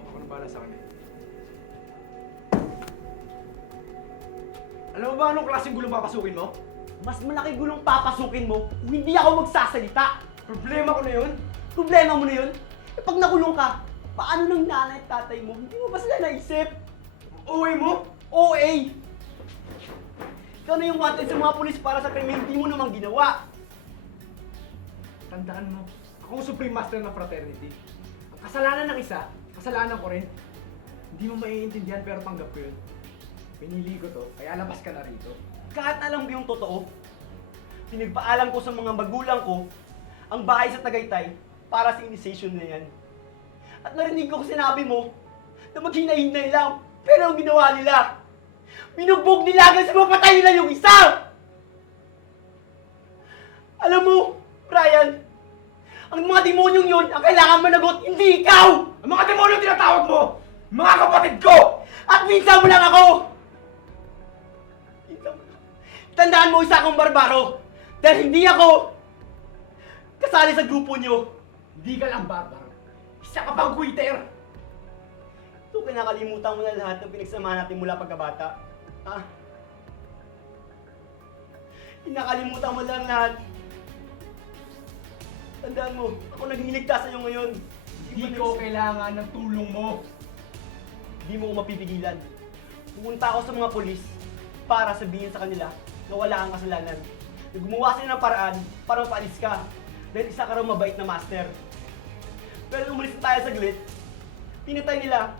Ako nang bahala sa kanya. Alam mo ba anong klaseng gulong papasukin mo? Mas malaki gulong papasukin mo kung hindi ako magsasalita. Problema ko na yun. Problema mo na yun? Eh pag nakulong ka, paano ng nanay at tatay mo? Hindi mo ba sila naisip? Uwi mo? OA! Ikaw na yung wanted sa mga pulis para sa krimen hindi mo namang ginawa. Tandaan mo, ako ang Supreme Master ng Fraternity. Ang kasalanan ng isa, kasalanan ko rin. Hindi mo maiintindihan pero tanggap ko yun. Pinili ko to, kaya labas ka na rito. Kahit alam ko yung totoo, pinagpaalam ko sa mga magulang ko ang bahay sa Tagaytay para sa initiation na yan. At narinig ko sinabi mo na maghinay-hinay lang, pero ang ginawa nila, binugbog nila hanggang sa mapatay nila yung isa! Alam mo, Brian, ang mga demonyong yun ang kailangan managot, hindi ikaw! Ang mga demonyo tinatawag mo, mga kapatid ko! At minsan mo lang ako! Minsan mo lang. Tandaan mo, isa akong barbaro. Dahil hindi ako kasali sa grupo nyo. Hindi ka lang barbaro. Isa ka pang quitter! Ito, kinakalimutan mo na lahat ng pinagsamahan natin mula pagkabata. Ha? Kinakalimutan mo lang lahat. Tandaan mo, ako naging ligtas sa'yo ngayon. Hindi ko kailangan ng tulong mo. Hindi mo ko mapipigilan. Pumunta ako sa mga pulis para sabihin sa kanila na wala kang kasalanan. Na gumawa sila ng paraan para mapaalis ka. Dahil isa ka raw mabait na master. Pero nung umalis na tayo saglit, pinatay nila.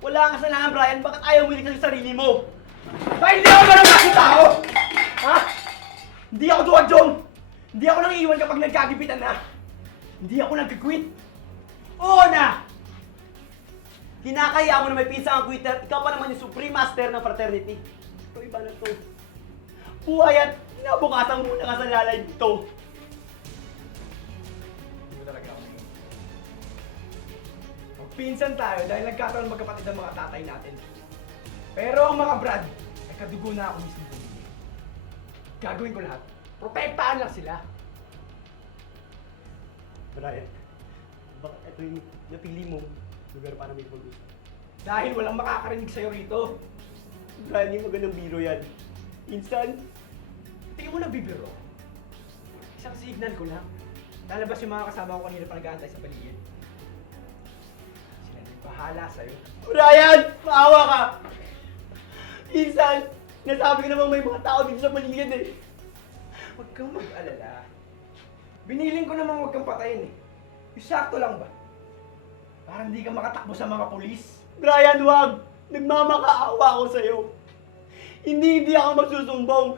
Wala kang kasalanan, Brian. Bakit ayaw mo iligtas sa sarili mo? Dahil hindi ako ganun klaseng tao! Ha? Hindi ako duwag, John! Hindi ako nang iiwan kapag nagkagipitan na! Hindi ako nag-quit! Oo na! Kinakaya mo na may pinsa ang quitter, ikaw pa naman yung Supreme Master ng Fraternity. Ito iba na to. Buhay at kinabukasan muna ka sa lalay dito. Hindi mo talaga ako ngayon. Magpinsan tayo dahil nagkataon magkapatid ang mga tatay natin. Pero ang mga Brad, ay kadugo na ako mismo. Gagawin ko lahat. Protektahan lang sila. Brian, bakit ito yung napili mo lugar para may pag-usap? Dahil walang makakarinig sa'yo rito. Brian, yung magandang biro yan. Minsan, Tingin mo nagbibiro. Isang signal ko lang. Lalabas yung mga kasama ko kanina pa nag-aantay sa paligid. Sila na yung bahala sa'yo. Brian, maawa ka! Minsan, nasabi ko namang may mga tao dito sa paligid eh. Huwag kang mag-alala. Biniling ko namang huwag kang patayin eh. Yung sakto lang ba? Para hindi ka makatakbo sa mga pulis. Brian, wag! Nagmamakaawa ako sa'yo. Hindi ako magsusumbong.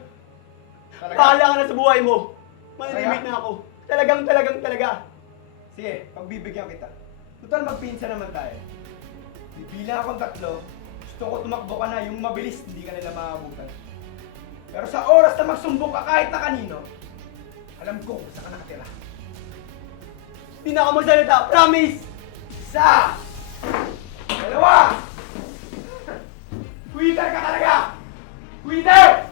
Bahala ka na sa buhay mo. Mananimik na ako. Talaga. Sige, pagbibigyan kita. Total magpinsa naman tayo. Bibilang akong 3. Gusto ko tumakbo ka na yung mabilis, hindi ka nila maabutan. Pero sa oras na magsumbong ka kahit na kanino, alam ko kung saan ka nakatira. Hindi na ako magsalita. Promise! 1, 2, Quitter ka talaga! Quitter!